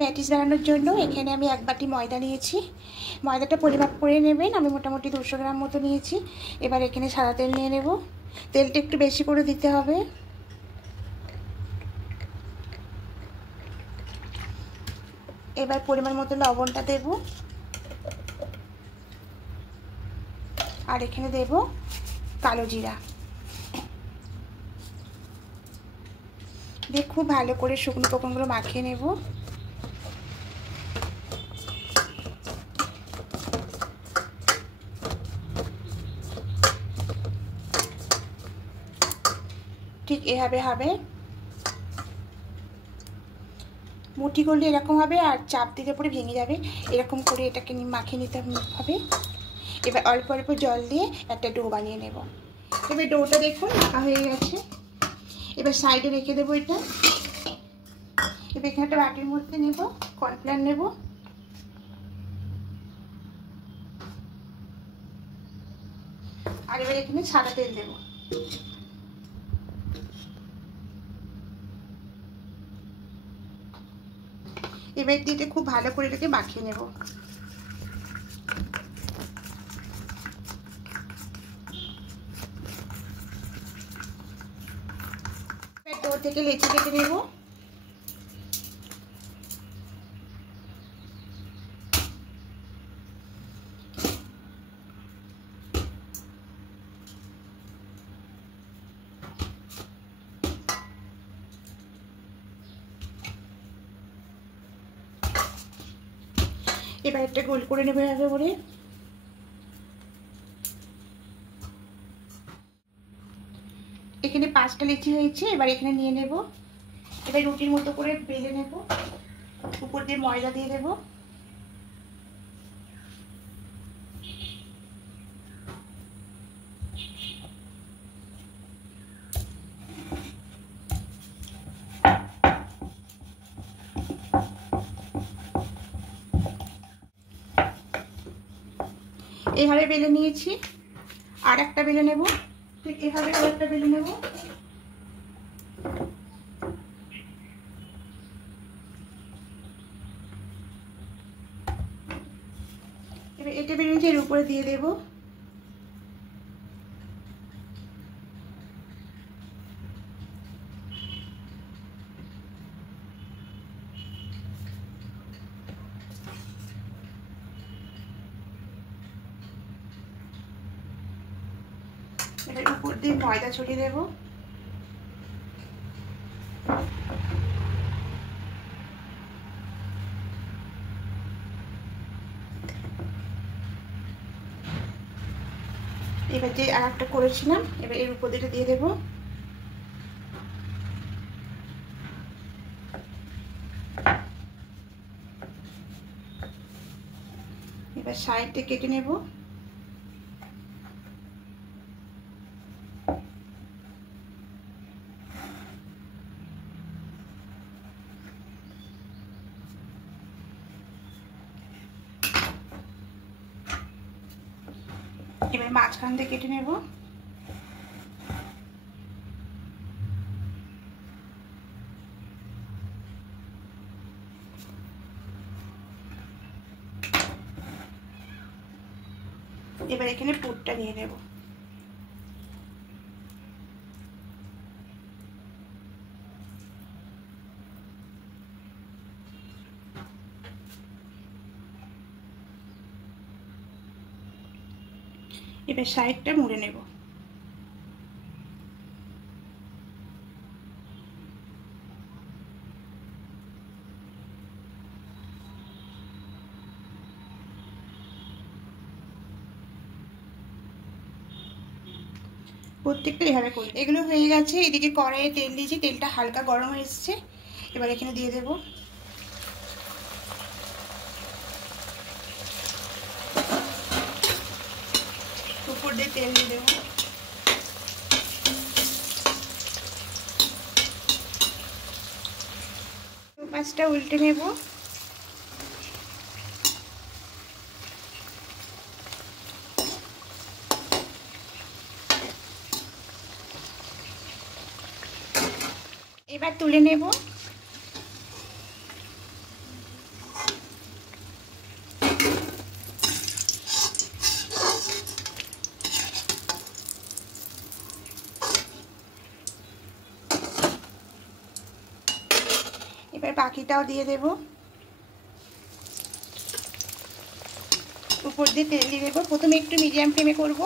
Patties বানানোর জন্য এখানে আমি 1 বাটি ময়দা নিয়েছি। ময়দাটা পরিমাপ করে নেবেন। আমি মোটামুটি 200 গ্রাম মতো নিয়েছি। এবার এখানে সাদা তেল নিয়ে নেব। তেলটা একটু বেশি করে দিতে হবে। এবার পরিমাণ মতো লবণটা দেব, আর এখানে দেব কালো জিরা দিয়ে খুব ভালো করে শুকনো উপকরণগুলো মাখিয়ে নেব। ঠিক এভাবে হবে। মুঠি করলে এরকম হবে, আর চাপ দিলে পরে ভেঙে যাবে। এরকম করে এটাকে মাখিয়ে নিতে হবে। এবার অল্প অল্প জল দিয়ে একটা ডো বানিয়ে নেব। এবার ডোটা দেখুন মাখা হয়ে গেছে। এবার সাইডে রেখে দেবো এটা। এবার এখানে একটা বাটির মধ্যে নেব, কর্নফ্লাওয়ার নেব, আর এবার এখানে সাদা তেল দেব। এবার দিয়ে খুব ভালো করে এটাকে মাখিয়ে নেব। ডো থেকে লেচি কেটে নেব। এবার একটা গোল করে নেবে এভাবে করে। এখানে 5টা লিচি হয়েছে। এবার এখানে নিয়ে নেব। এবার রুটির মতো করে বেলে নেব। উপর দিয়ে ময়দা দিয়ে দেব। এভাবে বেলে নিয়েছি। আর একটা বেলে নেব। ঠিক এভাবে আর একটা বেলে নেব। এবার এটা বেলে নিয়ে এর উপরে দিয়ে দেব। এবার উপর দিয়ে ময়দা ছড়িয়ে দেব। এবার যে আর একটা করেছিলাম, এবার এর উপর দিয়ে দেব। এবার সাইডে কেটে নেব। এবার মাঝখান দিয়ে কেটে নেব। এবার এখানে পুরটা নিয়ে নেব। এবার সাইডটা মুড়ে নেব। প্রত্যেকটা এভাবে করি। এগুলো হয়ে গেছে। এদিকে কড়াইয়ে তেল দিয়েছি, তেলটা হালকা গরম হয়ে এসেছে। এবার এখানে দিয়ে দেব। উপর দিয়ে তেল দিয়ে দেবো। 5টা উল্টে নেব। এবার তুলে নেব। বাকিটাও দিয়ে দেব। উপর দিয়ে তেল দিয়ে দেবো। প্রথমে একটু মিডিয়াম ফ্লেমে করব,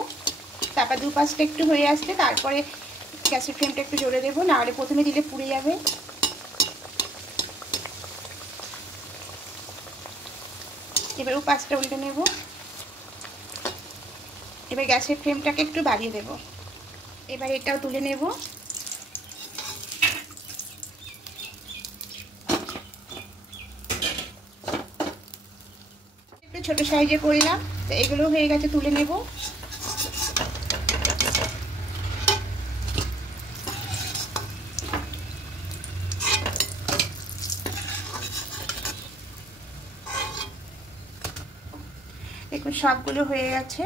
তারপর দুপাশটা একটু হয়ে আসলে তারপরে গ্যাসের ফ্লেমটা একটু জোরে দেবো, নাহলে প্রথমে দিলে পুড়ে যাবে। এবার উপাসটা উল্টে নেব। এবার গ্যাসের ফ্লেমটাকে একটু বাড়িয়ে দেব। এবার এটাও তুলে নেব। একটু ছোট সাইজে করলাম, তো এগুলো হয়ে গেছে, তুলে নেব। দেখুন সবগুলো হয়ে গেছে।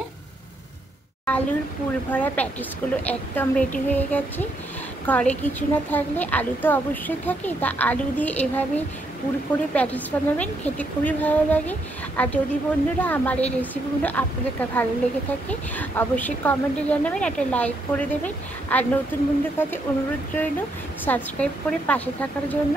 আলুর পুর ভরা প্যাটিসগুলো একদম রেডি হয়ে গেছে। ঘরে কিছু না থাকলে আলু তো অবশ্যই থাকে, তা আলু দিয়ে এভাবে পুর করে প্যাটিস বানাবেন, খেতে খুবই ভালো লাগে। আর যদি বন্ধুরা আমার এই রেসিপিগুলো আপনাদের ভালো লেগে থাকে অবশ্যই কমেন্টে জানাবেন, একটা লাইক করে দেবেন। আর নতুন বন্ধুর কাছে অনুরোধ রইল সাবস্ক্রাইব করে পাশে থাকার জন্য।